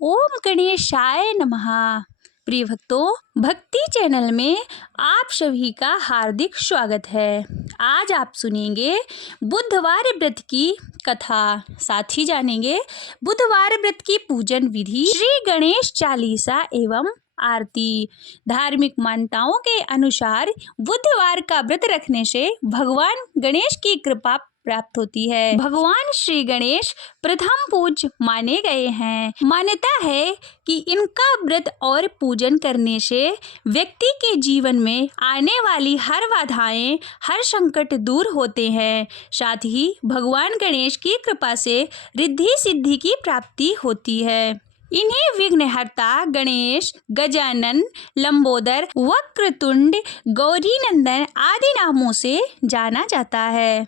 ओम गणेशाय नमः। प्रिय भक्तों, भक्ति चैनल में आप सभी का हार्दिक स्वागत है। आज आप सुनेंगे बुधवार व्रत की कथा, साथ ही जानेंगे बुधवार व्रत की पूजन विधि, श्री गणेश चालीसा एवं आरती। धार्मिक मान्यताओं के अनुसार बुधवार का व्रत रखने से भगवान गणेश की कृपा प्राप्त होती है। भगवान श्री गणेश प्रथम पूज्य माने गए हैं। मान्यता है कि इनका व्रत और पूजन करने से व्यक्ति के जीवन में आने वाली हर बाधाएं, हर संकट दूर होते हैं। साथ ही भगवान गणेश की कृपा से रिद्धि सिद्धि की प्राप्ति होती है। इन्हें विघ्नहर्ता गणेश, गजानन, लंबोदर, वक्रतुंड, गौरीनंदन आदि नामों से जाना जाता है।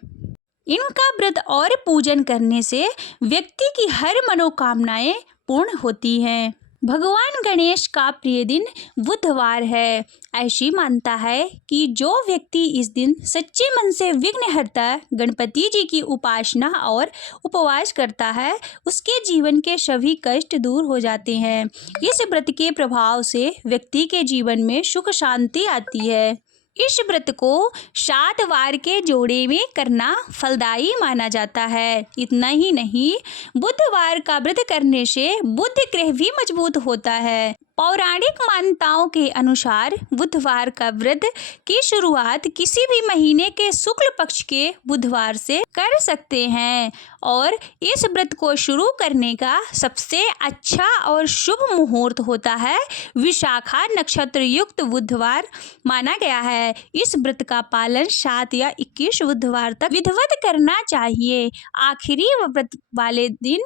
इनका व्रत और पूजन करने से व्यक्ति की हर मनोकामनाएं पूर्ण होती हैं। भगवान गणेश का प्रिय दिन बुधवार है। ऐसी मानता है कि जो व्यक्ति इस दिन सच्चे मन से विघ्नहर्ता गणपति जी की उपासना और उपवास करता है, उसके जीवन के सभी कष्ट दूर हो जाते हैं। इस व्रत के प्रभाव से व्यक्ति के जीवन में सुख शांति आती है। इस व्रत को 7 वार के जोड़े में करना फलदायी माना जाता है। इतना ही नहीं, बुधवार का व्रत करने से बुध ग्रह भी मजबूत होता है। पौराणिक मान्यताओं के अनुसार बुधवार का व्रत की शुरुआत किसी भी महीने के शुक्ल पक्ष के बुधवार से कर सकते हैं और इस व्रत को शुरू करने का सबसे अच्छा और शुभ मुहूर्त होता है विशाखा नक्षत्र युक्त बुधवार माना गया है। इस व्रत का पालन 7 या 21 बुधवार तक विधिवत करना चाहिए। आखिरी व्रत वाले दिन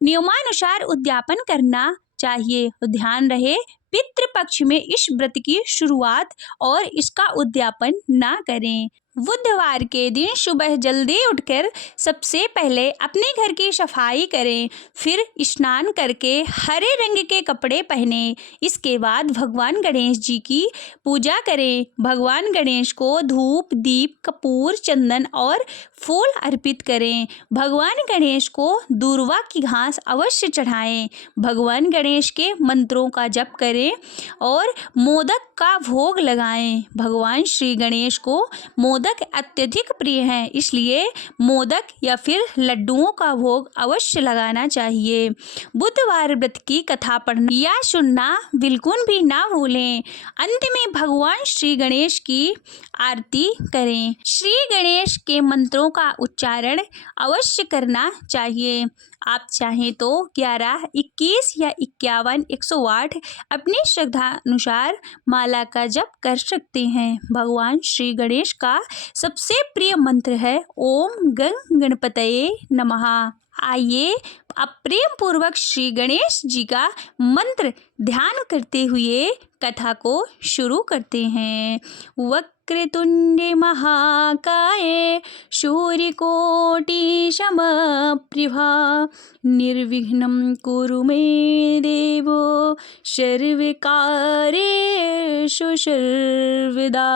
नियमानुसार उद्यापन करना चाहिए। ध्यान रहे, पितृपक्ष में इस व्रत की शुरुआत और इसका उद्यापन ना करें। बुधवार के दिन सुबह जल्दी उठकर सबसे पहले अपने घर की सफाई करें, फिर स्नान करके हरे रंग के कपड़े पहनें। इसके बाद भगवान गणेश जी की पूजा करें। भगवान गणेश को धूप, दीप, कपूर, चंदन और फूल अर्पित करें। भगवान गणेश को दूर्वा की घास अवश्य चढ़ाएं। भगवान गणेश के मंत्रों का जप करें और मोदक का भोग लगाएं। भगवान श्री गणेश को मोदक अत्यधिक प्रिय हैं, इसलिए मोदक या फिर लड्डुओं का भोग अवश्य लगाना चाहिए। बुधवार व्रत की कथा पढ़ना या सुनना बिल्कुल भी ना भूलें। अंत में भगवान श्री गणेश की आरती करें। श्री गणेश के मंत्रों का उच्चारण अवश्य करना चाहिए। आप चाहें तो 11, 21 या 51, 108 अपनी श्रद्धा अनुसार माला का जप कर सकते हैं। भगवान श्री गणेश का सबसे प्रिय मंत्र है ओम गं गणपतये नमः। आइए अब प्रेम पूर्वक श्री गणेश जी का मंत्र ध्यान करते हुए कथा को शुरू करते हैं। वक्रतुंडे महाकाये सूर्यकोटि समप्रभा निर्विघ्नं कुरु मे देवो सर्वकार्येषु सर्वदा।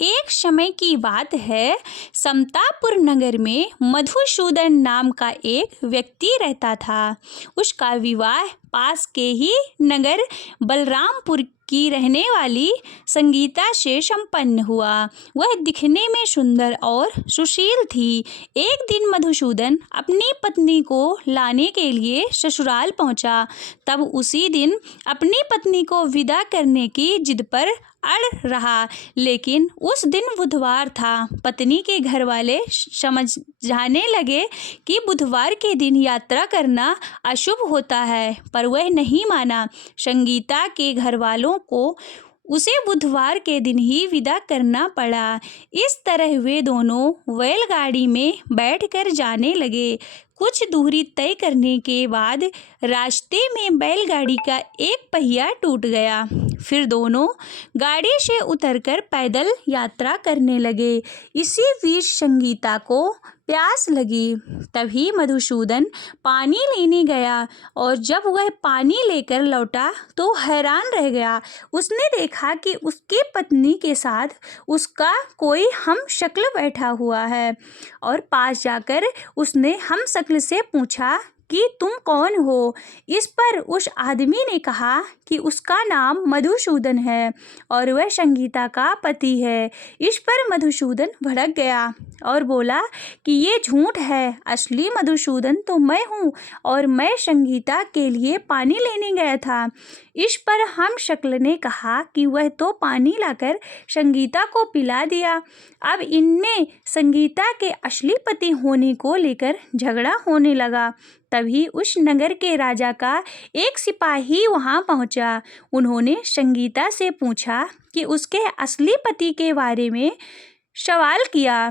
एक समय की बात है, समतापुर नगर में मधुसूदन नाम का एक व्यक्ति रहता था। उसका विवाह पास के ही नगर बलरामपुर की रहने वाली संगीता से संपन्न हुआ। वह दिखने में सुंदर और सुशील थी। एक दिन मधुसूदन अपनी पत्नी को लाने के लिए ससुराल पहुंचा। तब उसी दिन अपनी पत्नी को विदा करने की जिद पर अड़ रहा, लेकिन उस दिन बुधवार था। पत्नी के घर वाले समझाने लगे कि बुधवार के दिन यात्रा करना अशुभ होता है, पर वह नहीं माना। संगीता के घर वालों को उसे बुधवार के दिन ही विदा करना पड़ा। इस तरह वे दोनों बैलगाड़ी में बैठकर जाने लगे। कुछ दूरी तय करने के बाद रास्ते में बैलगाड़ी का एक पहिया टूट गया। फिर दोनों गाड़ी से उतरकर पैदल यात्रा करने लगे। इसी बीच संगीता को प्यास लगी। तभी मधुसूदन पानी लेने गया और जब वह पानी लेकर लौटा तो हैरान रह गया। उसने देखा कि उसकी पत्नी के साथ उसका कोई हमशक्ल बैठा हुआ है और पास जाकर उसने हमशक्ल से पूछा कि तुम कौन हो। इस पर उस आदमी ने कहा कि उसका नाम मधुसूदन है और वह संगीता का पति है। इस पर मधुसूदन भड़क गया और बोला कि ये झूठ है, असली मधुसूदन तो मैं हूँ और मैं संगीता के लिए पानी लेने गया था। इस पर हम शक्ल ने कहा कि वह तो पानी लाकर संगीता को पिला दिया। अब इनमें संगीता के असली पति होने को लेकर झगड़ा होने लगा। तभी उस नगर के राजा का एक सिपाही वहां पहुंचा। उन्होंने संगीता से पूछा कि उसके असली पति के बारे में सवाल किया।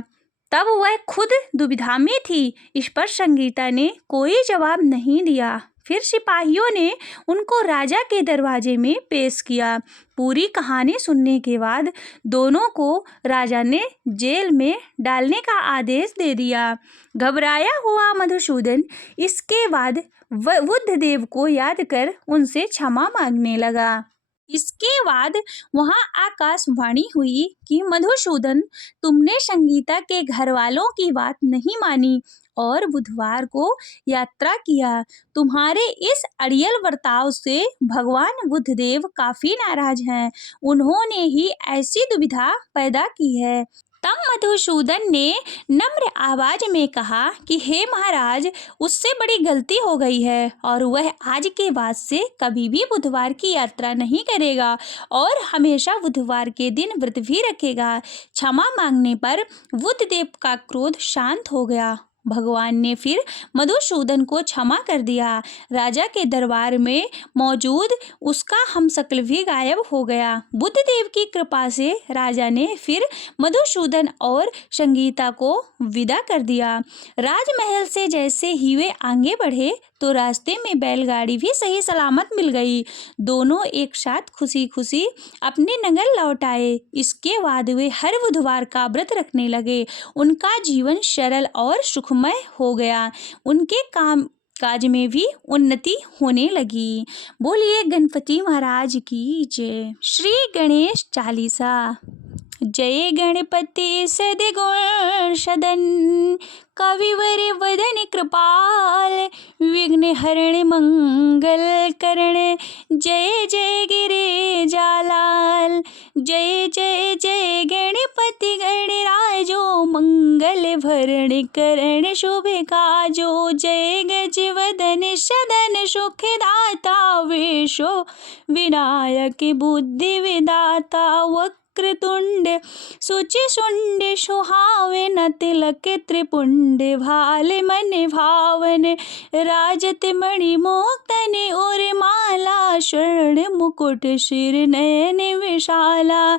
तब वह खुद दुविधा में थी। इस पर संगीता ने कोई जवाब नहीं दिया। फिर सिपाहियों ने उनको राजा के दरवाजे में पेश किया। पूरी कहानी सुनने के बाद दोनों को राजा ने जेल में डालने का आदेश दे दिया। घबराया हुआ मधुसूदन इसके बाद बुद्धदेव को याद कर उनसे क्षमा मांगने लगा। इसके बाद वहां आकाशवाणी हुई कि मधुसूदन, तुमने संगीता के घर वालों की बात नहीं मानी और बुधवार को यात्रा किया। तुम्हारे इस अड़ियल बर्ताव से भगवान बुद्धदेव काफी नाराज हैं। उन्होंने ही ऐसी दुविधा पैदा की है। तब मधुसूदन ने नम्र आवाज में कहा कि हे महाराज, उससे बड़ी गलती हो गई है और वह आज के बाद से कभी भी बुधवार की यात्रा नहीं करेगा और हमेशा बुधवार के दिन व्रत भी रखेगा। क्षमा मांगने पर बुद्धदेव का क्रोध शांत हो गया। भगवान ने फिर मधुसूदन को क्षमा कर दिया। राजा के दरबार में मौजूद उसका हमशक्ल भी गायब हो गया। बुद्धदेव की कृपा से राजा ने फिर मधुसूदन और संगीता को विदा कर दिया। राजमहल से जैसे ही वे आगे बढ़े तो रास्ते में बैलगाड़ी भी सही सलामत मिल गई। दोनों एक साथ खुशी खुशी अपने नगर लौट आए। इसके बाद वे हर बुधवार का व्रत रखने लगे। उनका जीवन सरल और सुखमय हो गया। उनके काम काज में भी उन्नति होने लगी। बोलिए गणपति महाराज की जय। श्री गणेश चालीसा। जय गणपति सद्गुण सदन, कविवर वदन कृपाल, विघ्न हरण मंगल करण, जय जय गिरिजालाल। जय जय जय गणपति गणराजो, मंगल भरण करण शुभ काजो। जय गजवदन सदन सुखदाता, विश्व विनायक बुद्धि विदाता। वक्रतुंड सुचिशुंड सुहावन, तिलक त्रिपुंड भाल मन भावन। राजत मणि मोक्तन और माला, स्वर्ण मुकुट शिर नयन विशाला।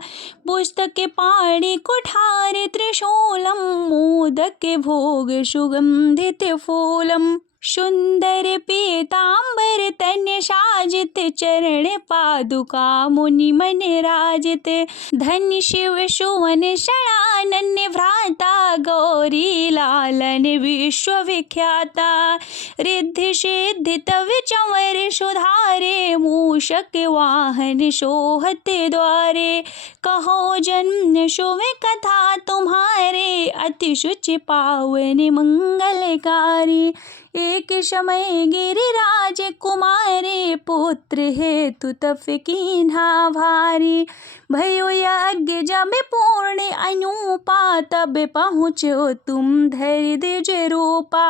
पुस्तक पाणि कुठार त्रिशूलम, मोदक भोग सुगंधित फूलम। सुंदर पीतांबर तन साजित, चरण पादुका मुनि मन राजित। धन्य शिव सुवन षडानन भ्राता, गौरी लालन विश्व विख्याता। रिद्धि सिद्धि तव चंवर सुधारे, मूषक वाहन शोहत द्वारे। कहो जन्म शुभ कथा तुम्हारे, अति शुचि पावन मंगलकारी। एक समय गिरिराज कुमारे, पुत्र हेतु तप कीन्हा भारी। भयो यज्ञ जब पूर्ण अनुपा, तब पहुँचो तुम धरि द्विज रूपा।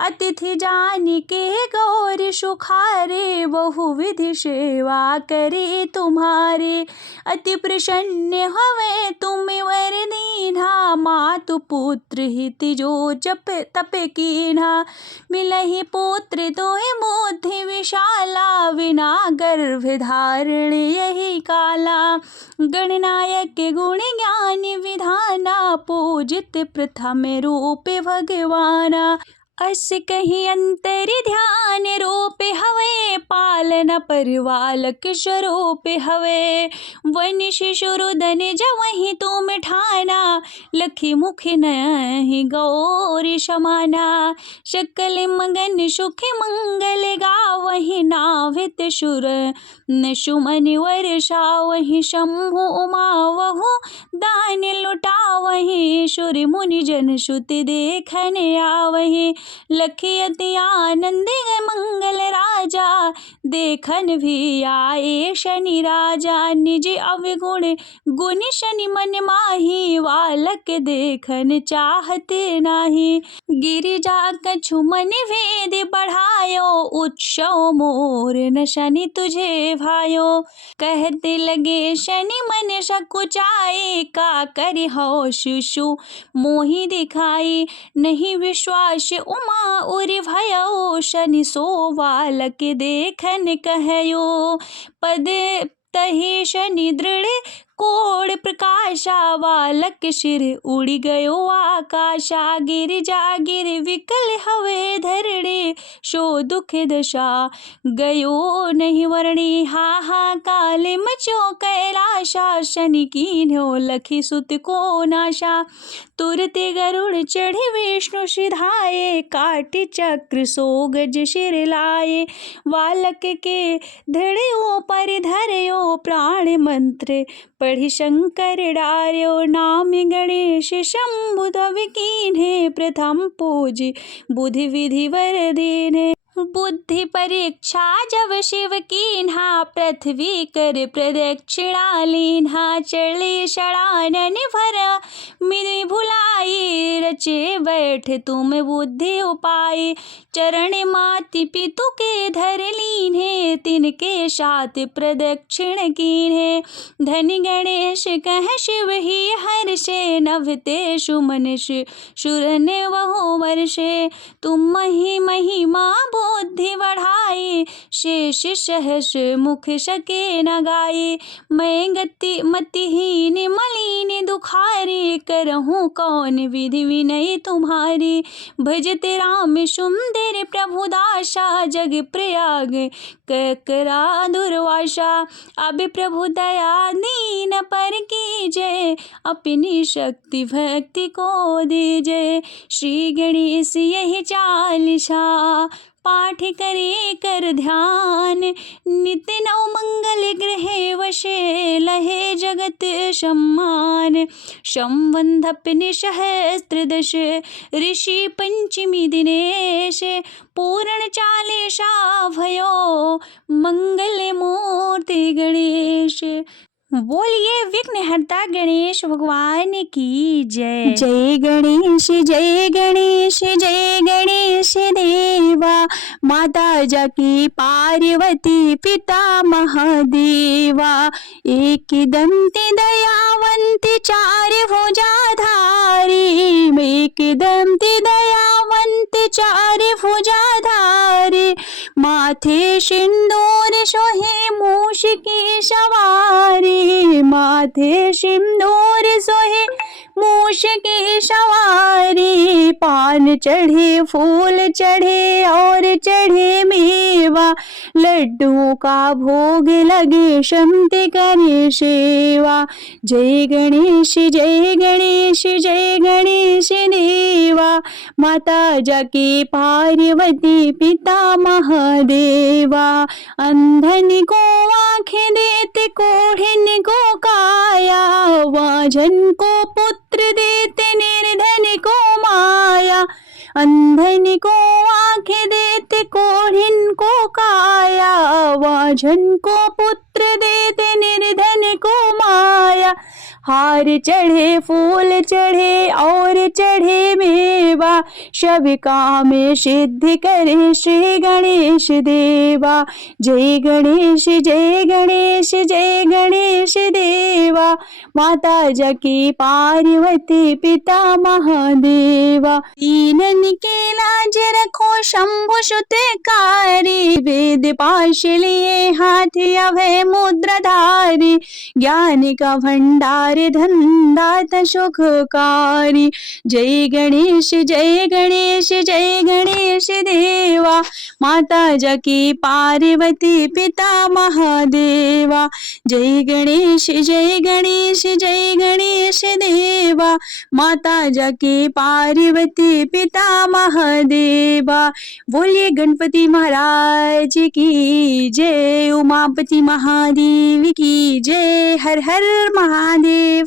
अतिथि जान के गौर सुखारे, बहुविधि सेवा करे तुम्हारे। अति प्रसन्न हवे तुम वर दीन्हा, मातु पुत्र हित जो जप तप कीन्हा। मिलहि पुत्र तोहि बुद्धि विशाला, बिना गर्भ धारण यही काला। गणनायक गुण ज्ञान विधाना, पूजित प्रथम रूप भगवाना। अस कहीं अंतर ध्यान, रूप हवे पालन परिवालक स्वरूप हवे। वन शिशुरुदन जवहि तुम ठाना, लखी मुखी नहीं गौरी समाना। सकल मगन सुख मंगल गावहि, नाभित सुर न सुमन वर्षावहि। शंभु उमा वहु दान लुटावहि, सुर मुनि जन सुति देखन आवहि। लखी अति आनंद मंगल राजा, देखन भी आए शनि राजा। निज अवगुण गुण शनि मन माही, बालक देखन चाहते नाही। गिरिजा कछु मन भेद बढ़ायो, उत्सव मोर न शनि तुझे भायो। कहते लगे शनि मन सकुचाए, का करि हौ शिशु मोहि दिखाई। नहीं विश्वास उमा उर भयो, शनि सो बालक देखन कहयो। पद तहि शनि दृढ़ कोड़ प्रकाशा, बालक सिर उड़ गयो आकाशा। गिरिजा गिर विकल हवे धरणी, सो दुख दशा गयो नहीं वर्णी। हाहाकाल मचो कैलाशा, शनि कीन्हो लखी सुत को नाशा। तुरत गरुड़ चढ़े विष्णु सिधाए, काटि चक्र सो गज सिर लाए। बालक के धड़यो पर धरयो, प्राण मंत्र पढ़ि शंकर डार्यो। नाम गणेश शंभु तब कीन्हे, प्रथम पूज बुधि विधि वर दीन्हे। बुद्धि परीक्षा जब शिव कीन्हा, पृथ्वी कर प्रदक्षिणा लीन्हा। चढ़े षडानन भर मिरि भुलाई, रचे बैठ तुम बुद्धि उपाय। चरण माति पितु के धर लीन्हे, तिनके साथ प्रदक्षिण कीन्हे। धनि गणेश कह शिव ही हर्षे, नभते सुमन सुरन वहु वर्षे। तुम मही महिमा बुद्धि बढ़ाई, शेष सहस मुख सके न गाई। मैं गति मतिहीन मलिन दुखारी, करहूँ कौन विधि विनय तुम्हारी। भजते राम सुंदर प्रभु दासा, जग प्रयाग करा दुर्वासा। अब प्रभु दया दीन पर कीजय, अपनी शक्ति भक्ति को दीजय। श्री गणेश यही चालीसा, पाठ करे कर ध्यान। नित्य नव मंगल ग्रह वशे, लहे जगत सम्मान। संबंधपनि सहस्त्रदश, ऋषि पंचमी दिनेश। पूर्ण चालीसा भयो, मंगल मूर्ति गणेश। बोलिए विघ्नहर्ता गणेश भगवान की जय। जय गणेश जय गणेश जय गणेश देवा। माता जाकी पार्वती पिता महादेवा। एक दंती दयावंती चार भुजाधारी। एक दंती दयावंती चार भुजाधारी। माथे सिंदूर सोहे मूष की सवारी। माथे सिंदूर सोहे मूष की सवारी। पान चढ़े फूल चढ़े और चढ़े मेवा। लड्डू का भोग लगे शंति करे सेवा। जय गणेश जय गणेश जय गणेश देवा। माता जाकी पार्वती पिता महादेवा। अंधन को आँखें देते कोढ़िन को काया। वाजन को पुत्र देते निर्धन को माया। अंधन को आँखें देते कोढ़िन को काया। वाजन को पुत्र देते निर्धन को माया। हार चढ़े फूल चढ़े और चढ़े मेवा। सब काम सिद्ध करे श्री गणेश देवा। जय गणेश जय गणेश जय गणेश देवा। माता जाकी पार्वती पिता महादेवा। तीनन के लाज रखो शंभु सुतकारी। वेद पाश लिए हाथ अभय मुद्राधारी। ज्ञान का भंडार सारे धन दाता सुखकारी। जय गणेश जय गणेश जय गणेश देवा, माता जाकी पार्वती पिता महादेवा। जय गणेश जय गणेश जय गणेश देवा, माता जाकी पार्वती पिता महादेवा। बोलिए गणपति महाराज की जय, उमापति महादेव की जय। हर हर महादेव।